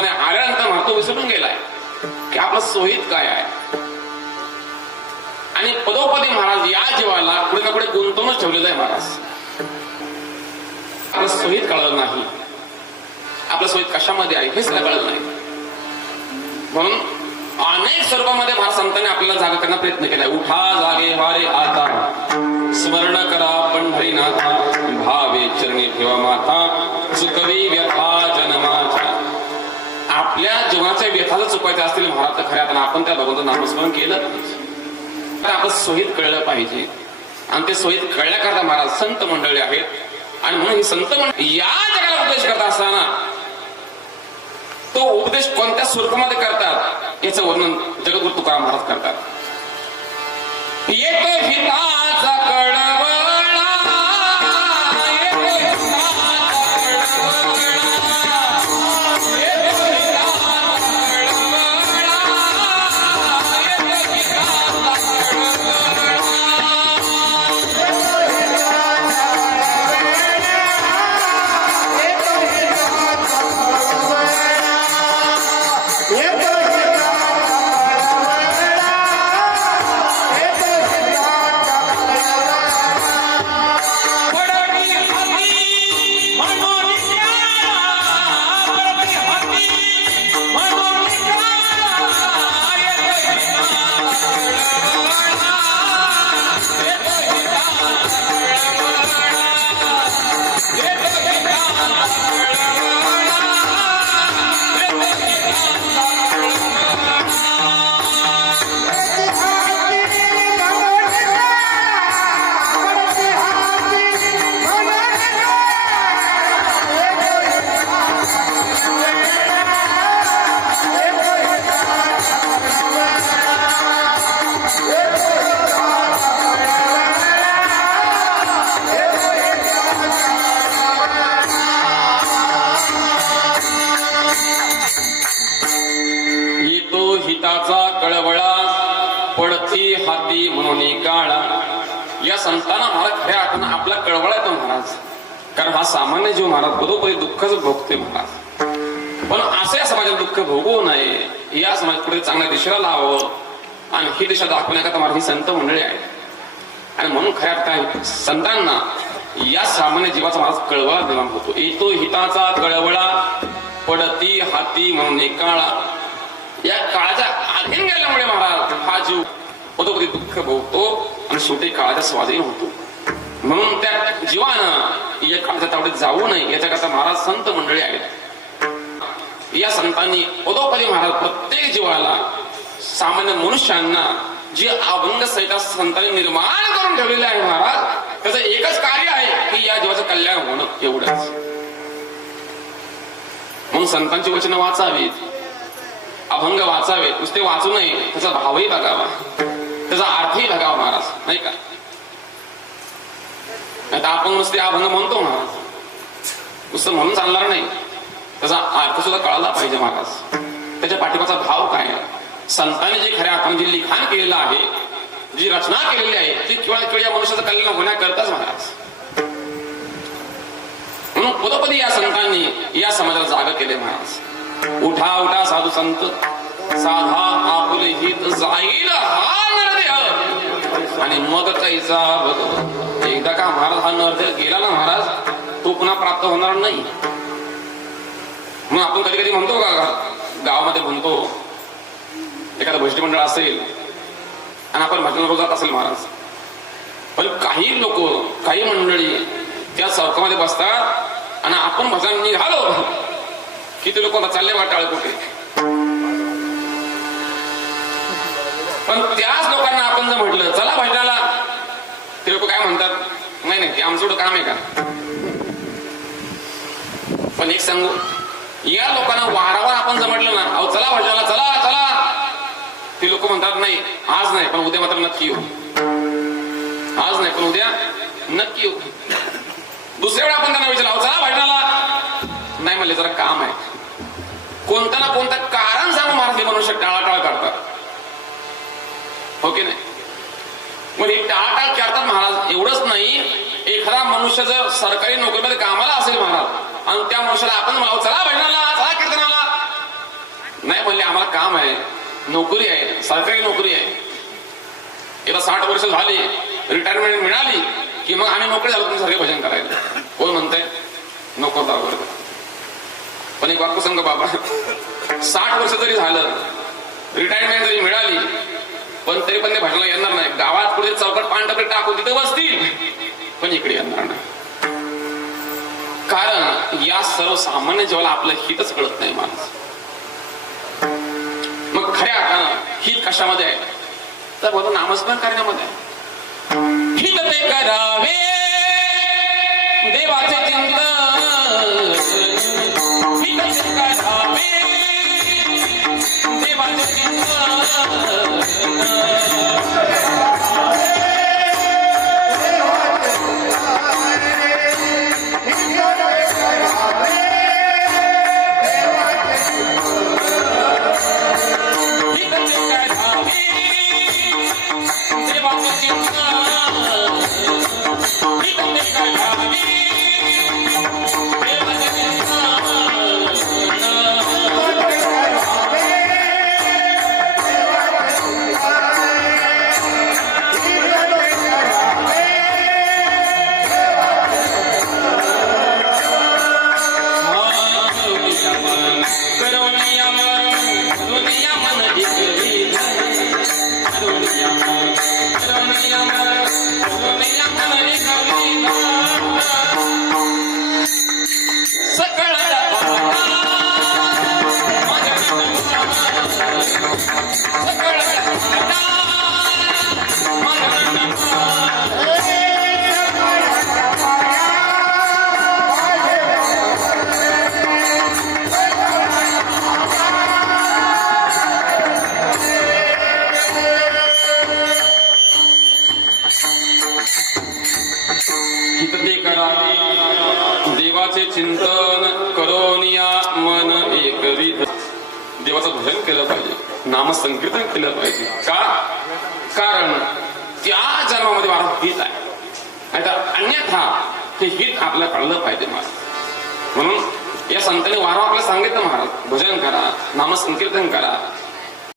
उत्सवाने आल्यानंतर महाराज तो विसरून गेलाय की आपलं सोयीत काय आहे. आणि पदोपदी महाराज या जीवाला पुढे ना पुढे गुंतवूनच ठेवलेलं आहे. महाराज आपलं सोयीत कळलं नाही, आपलं सोयीत कशामध्ये आहे हे सुद्धा कळलं नाही. म्हणून अनेक स्वरूपामध्ये महाराज संतांनी आपल्याला जागा करण्याचा प्रयत्न केलाय. उठा जागे वारे आता, स्मरण करा पंढरीनाथा, भावे चरणी ठेवा माथा, चुकवी व्यथा जन्माच्या. आपल्या जीवनाच्या व्यथा जर चुकायच्या असतील महाराज तर खऱ्या अर्थानं आपण त्या भगवंताचं नामस्मरण केलं पाहिजे. तर आपण सोयीत कळलं पाहिजे. आणि ते सोयीत कळण्याकरता महाराज संत मंडळी आहेत. आणि म्हणून ही संत मंडळी या जगाला उपदेश करत असताना तो उपदेश कोणत्या स्वरूपामध्ये करतात याचं वर्णन जगद्गुरु तुकाराम महाराज करतात. येतो हिताचा कळवळा, येतो हिताचा कळवळा, येतो हिताचा कळवळा, येतो हिताचा कळवळा, पडती हाती म्हणून काळा. या संतांना महाराज खऱ्या अर्थानं आपला कळवळा येतो महाराज. कारण हा सामान्य जीव महाराज बरोबर दुःखच भोगते महाराज. पण असं या समाजात दुःख भोगवू नये, या समाज पुढे चांगल्या दिशेला लावावं आणि ही दिशा दाखवण्याकरता महाराज ही संत मंडळी आहेत. आणि म्हणून खऱ्या अर्थाने संतांना या सामान्य जीवाचा महाराज कळवळा निर्माण होतो. येतो हिताचा कळवळा, पडती हाती म्हणून काळा. या काळाच्या अधीन गेल्यामुळे महाराज हा जीव पदोपदी दुःख भोगतो आणि शेवटी काळाच्या स्वाधीन होतो. म्हणून त्या जीवानं या काळाच्या तावडीत जाऊ नये याच्याकरता महाराज संत मंडळी आहेत. या संतांनी पदोपदी महाराज प्रत्येक जीवाला, सामान्य मनुष्यांना जी अभंग संहिता संतांनी निर्माण करून ठेवलेली आहे महाराज, त्याचं एकच कार्य आहे की या जीवाचं कल्याण होणं एवढंच. म्हणून संतांची वचनं वाचावीत, अभंग वाचावे, नुसते वाचू नये, त्याचा भावही बघावा, त्याचा अर्थही बघावा महाराज, नाही का? नाही तर आपण नुसते अभंग म्हणतो महाराज, नुसतं म्हणून चालणार नाही, त्याचा अर्थ सुद्धा कळाला पाहिजे महाराज. त्याच्या पाठीमागचा भाव काय आहे. संतांनी जे खऱ्या अर्थाने जे लिखाण केलेलं आहे, जी रचना केलेली आहे, ती केवळ या मनुष्याचं कल्याण होण्याकरताच महाराज. म्हणून पदोपदी या संतांनी या समाजाला जागा केले महाराज. उठा उठा साधू संत, साधा आपुले हित जाईल हा नरदेह, आणि मग कैचा भगवंत. एकदा का महाराज हा नरदेह गेला ना महाराज, तो पुन्हा प्राप्त होणार नाही. मग आपण कधी कधी म्हणतो का, गावामध्ये म्हणतो, एखादं भजनी मंडळ असेल आणि आपण भजन जात असेल महाराज, पण काही लोक, काही मंडळी त्या चौकामध्ये बसतात आणि आपण भजन निघालो किती लोक चालले वाटाळ कुठे. पण त्याच लोकांना आपण जर म्हटलं चला भजनाला, ते लोक काय म्हणतात, नाही नाही आमचं एवढं काम आहे का. पण एक सांगू, या लोकांना वारंवार आपण जर म्हटलं ना, अहो चला भजनाला, चला चला, ते लोक म्हणतात नाही आज नाही पण उद्या मात्र नक्की येऊ, आज नाही पण उद्या नक्की येऊ. दुसऱ्या वेळा आपण त्यांना विचारलं चला भजनाला, नाही म्हणले जरा काम आहे. कोणतं ना कोणतं कारण सांगून महाराज मनुष्य टाळाटाळ करतात, हो की नाही. मग हे टाळाटाळ करतात महाराज. एवढंच नाही, एखादा मनुष्य जर सरकारी नोकरीमध्ये कामाला असेल महाराज, आणि त्या मनुष्याला आपण म्हणावं चला भजनाला, चला कीर्तनाला, काम आहे, नोकरी आहे, सरकारी नोकरी आहे. एकदा 60 वर्ष झाली, रिटायरमेंट मिळाली की मग आम्ही मोकळे झालो तुमच्यासारखे भजन करायला. कोण म्हणतंय? नको बरोबर. पण एक वाक्य सांग बाबा, 60 वर्ष जरी झालं, रिटायरमेंट जरी मिळाली, पण तरी पण ते भजनाला येणार नाही. गावात पुढे चौकट पांढरे टाकून तिथे बसतील, पण इकडे येणार नाही. कारण या सर्वसामान्य जीवाला आपलं हितच कळत नाही माणूस. मग खऱ्या अर्थानं हित कशामध्ये आहे? तर बोलतो नामस्मरण करण्यामध्ये. हित ते करावे देवाचे चिंतन, हित ते करावे देवाचे चिंतन. देवाचे चिंतन करोनिया मन एकविध. देवाचं भजन केलं पाहिजे, नामसंकीर्तन केलं पाहिजे. का? कारण त्या जन्मामध्ये माझं हित आहे, नाहीतर अन्यथा हे हित आपल्याला कळलं पाहिजे महाराज. म्हणून या संतांनी वारंवार आपल्याला सांगितलं महाराज, भजन करा, नामसंकीर्तन करा.